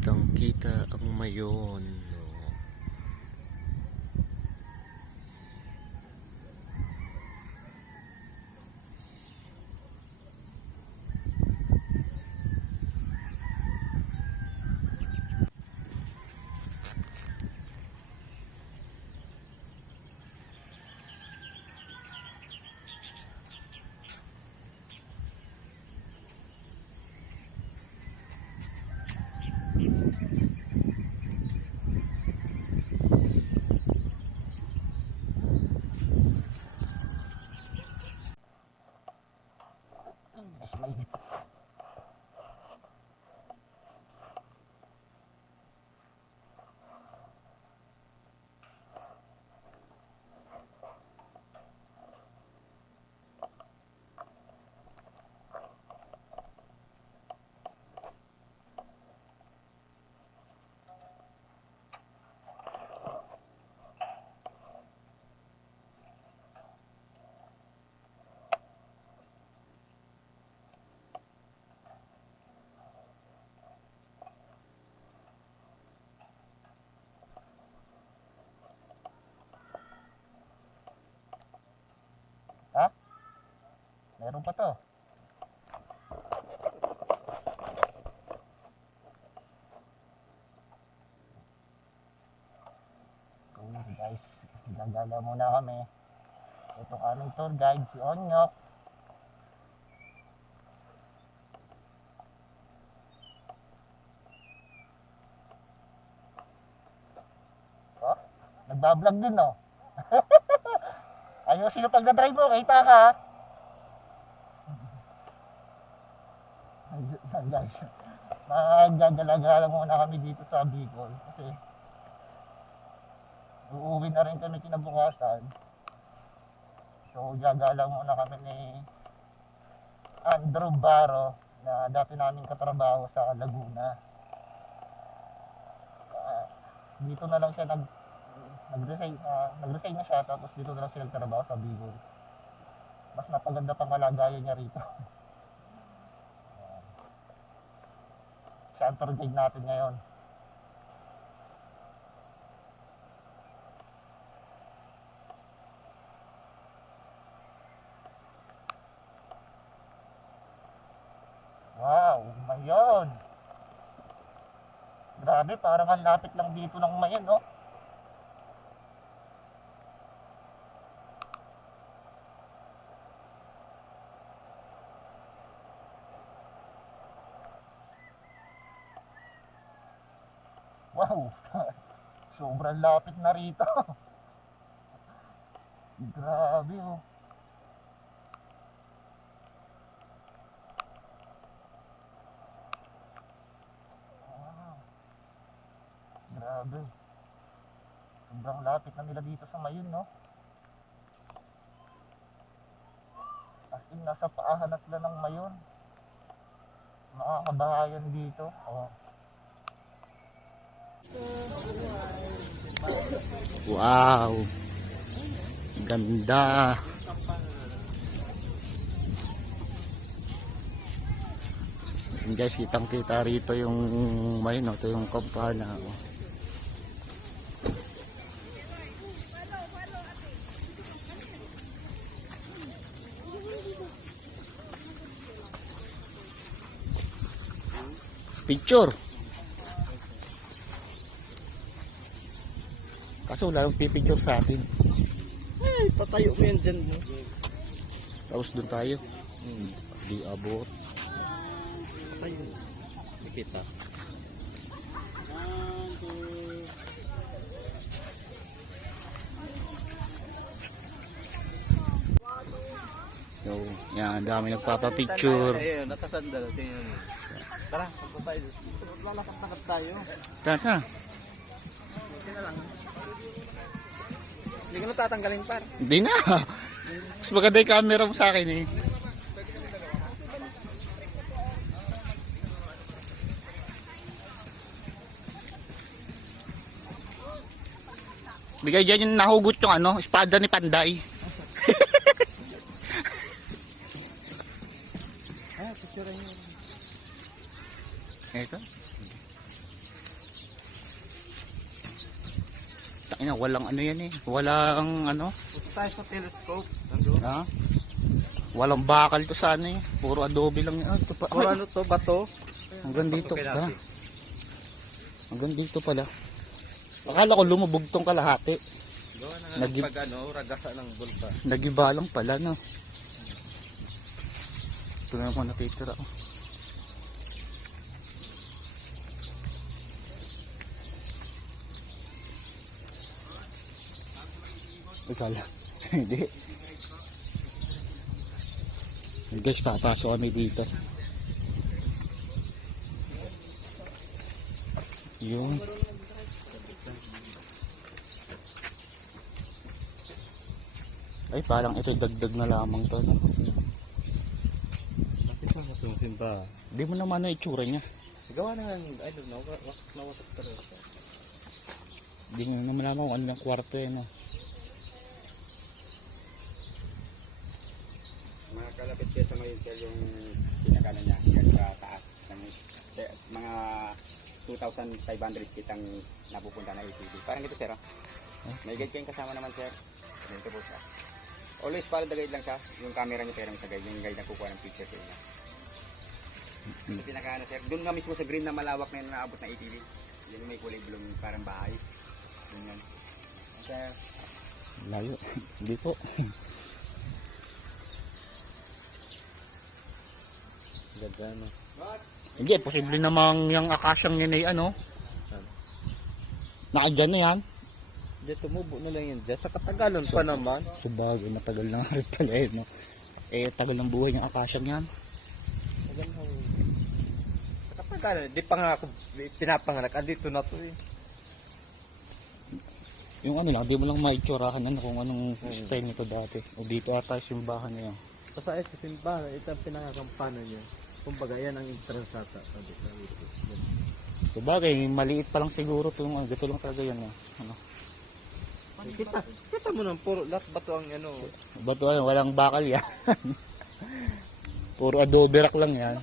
kitang kita ang mayon, no? Ha? Meron pa to. Okay guys, gagala muna kami. Itong aming tour guide, si Onyok. Oh, nagbablog din, no? Ayusin yung pagdadrive mo, kita ka. Ayun guys, magdadala-gala muna kami dito sa Bicol kasi uuwi na rin kami kinabukasan. So gagala muna kami ni Andrew Baro na dati namin katrabaho sa Laguna. Dito na lang siya nag-resign na siya, tapos dito na lang siya nagtrabaho sa Bicol. Mas napaganda pang kalagayan niya rito. Siya ang tour guide natin ngayon. Wow, Mayon. Grabe, parang ang lapit lang dito ng Mayon, no? Wow, sobrang lapit na rito. Grabe, oh. Grabe. Sobrang lapit na nila dito sa Mayon, no? As in, nasa paahan na sila ng Mayon. Makakabahayan dito. Oh. Wow. Ganda. Yan guys, kitang-kita rito yung Mayon, no? Ito yung kampana, oh. Picture. Kaso wala yung pipicture sa atin. Eh, tatayo mo yan dyan mo. Tapos doon tayo. Di abot. Tatayo. Nakita. So, yan, dami nagpapapicture. Ayun, nakasandal. Tingnan mo. Tara, punta tayo. Lalakad-lakad tayo. Tara. Sige na lang. Hindi ko na tatanggalin pa. Hindi na. Mas maganda yung camera mo sa akin, eh. Bigay dyan yung nahugot yung ano, espada ni Panday. Picture niyo. Ito. Ina, walang ano yan eh. Walang ano. Punta tayo sa telescope. Nandun. Ha? Walang bakal to sa ano eh. Puro adobe lang yan. Ito pa. Puro ano to, bato. Hanggang dito. Pasukin Tara. natin. Hanggang dito pala. Akala ko lumubog tong kalahati. Gawa na nga Nagib- pag ano, ragasa ng bulta. Nagiba lang pala no. Ito na ako natitira. Ikala. Hindi. Guys, papasok kami dito. Yung ay parang ito dagdag na lamang to no? Bakit mo itong simba? Di mo naman na itsura niya. Gawa na nga, I don't know, wasak na wasak talaga. Di mo naman naman kung ano ng kwarto eh no? Mga kalapit kayo sa ngayon sir yung pinakanan niya hanggang sa taas ng mga 2,500 feet ang napupunta na ATV. Parang ito sir, oh. May guide kayong kasama naman sir. Ganito po siya. Always follow the guide lang siya. Yung camera niyo pero sa guide. Yung guide na kukuha ng picture sa inyo. Ito pinakanan sir. Doon nga mismo sa green na malawak na yun naabot na ATV. Yung may kulay blue parang bahay. Yun yan. Sir. Layo. Hindi po. Ganda no. Hindi, posible namang yung akasyang yan ay ano? Nakadyan na yan. Diyan tumubo na lang yan dyan. Sa katagalan pa naman. Subagay, matagal na nga rin pala eh, no? Eh, tagal ng buhay ng akasyang yan. Magandang... Sa katagalan, di pa nga ako pinapanganak. Andito na to eh. Yung ano lang, di mo lang maitsurahan ano, kung anong style nito dati. O dito ata yung simbahan niya. Sa ito simbahan, ito ang pinakakampano niya. Kumbaga yan ang entrance ata. Sabi sa ito. Subagay, maliit pa lang siguro ito yung ano, dito lang talaga yan. Ano. Kita mo nang puro lahat bato ang ano. Bato ano, walang bakal yan. Puro adobe rock lang yan.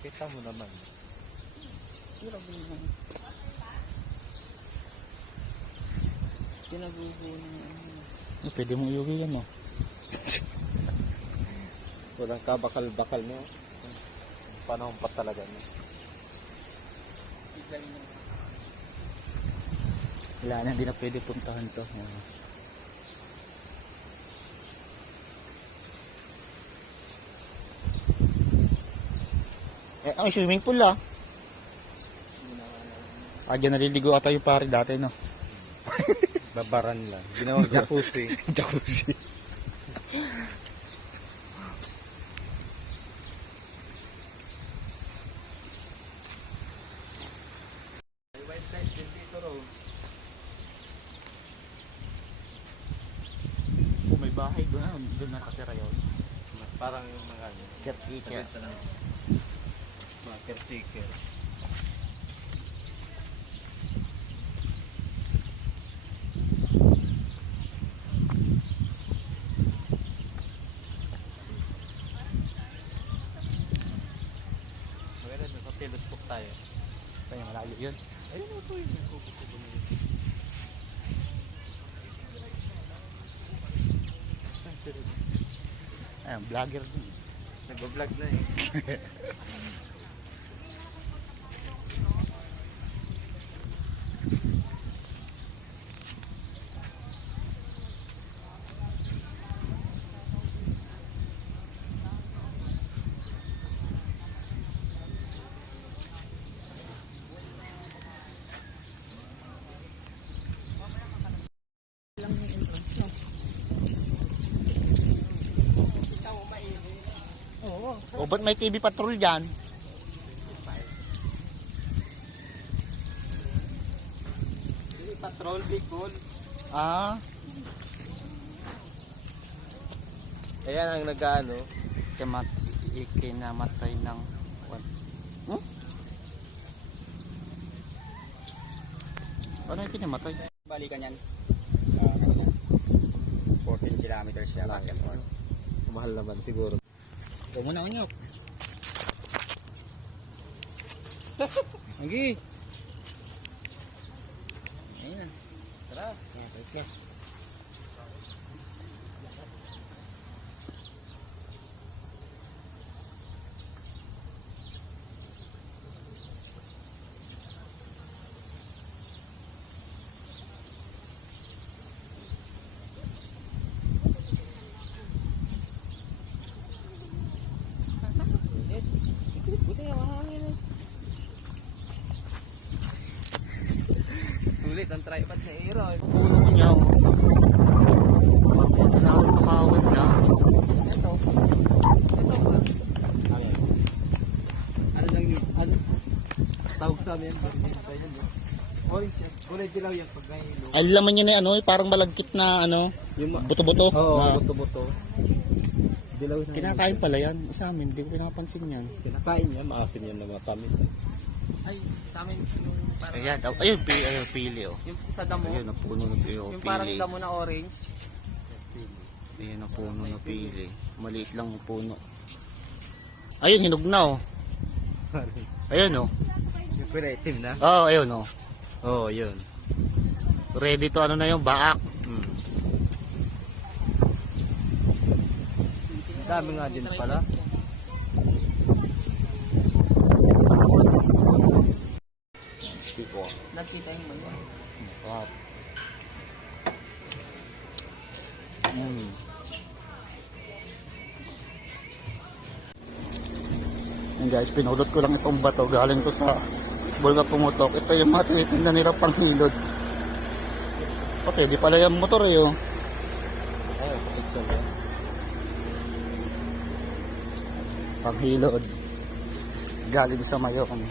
Kita mo naman. Pwede mong iuwi yan, no? Walang kabakal-bakal mo. Panahon pa talaga no. Wala na, hindi na pwede puntahan to. Eh, ang swimming pool ah. Diyan naliligo ata yung pare dati, no? Babaran lang. Ginawang jacuzzi. Jacuzzi. May bahay doon nakatira yun. Parang yung mga ano. Caretaker. Mga caretaker. Maganda doon sa telescope tayo. Kaya malayo yun. Ayun mo po yun. Kukukubo na yun. Ayan, vlogger din. Nag-vlog na eh. O, ba't may TV patrol dyan? Patrol, Bicol. Ah, Ayan ang nag-ano. ikinamatay ng... Ano yung kinamatay? Balikan yan. Ano yan? 14 kilometers siya back and forth. Mahal naman siguro. Huwag mo na anyok. Agi. Ayun. Tara. Okay. Buti nga mahangin eh. Sulit ang tripod sa Aero. Puno ko niya. Bakit na ako makawin na? Ito. Ito ba? Ano lang yun? Ano? Tawag sa amin. Orange yan. Kulay dilaw yan pag nahilo. Ay, laman niya na ano, parang malagkit na ano, buto-buto. Oo, Na- buto-buto. Dilaw na. Kinakain pala yan. Sa amin, hindi ko pinapansin yan. Kinakain niya. Maasim yan na matamis. Ay, sa amin yung parang... Ayan, ayun, pili oh. Yung sa damo. Ayun, ang puno ng pili. Yung parang damo na orange. Ayun, ang puno ng pili. Maliit lang yung puno. Ayun, hinog na oh. Ayun oh. Yung kulay itim na. Oo, ayun oh. Oo, yun. Ready to ano na yung baak. Dami nga din pala. Tipo. Nakita yung mga. Wow. Yan guys, pinulot ko lang itong bato. Galing ko sa Bulga Pumutok. Ito yung mga tinitinda nila pang hilod. Okay, di pala yung motor eh oh. Ayun, picture yan. Pang hilod. Galing sa Mayong.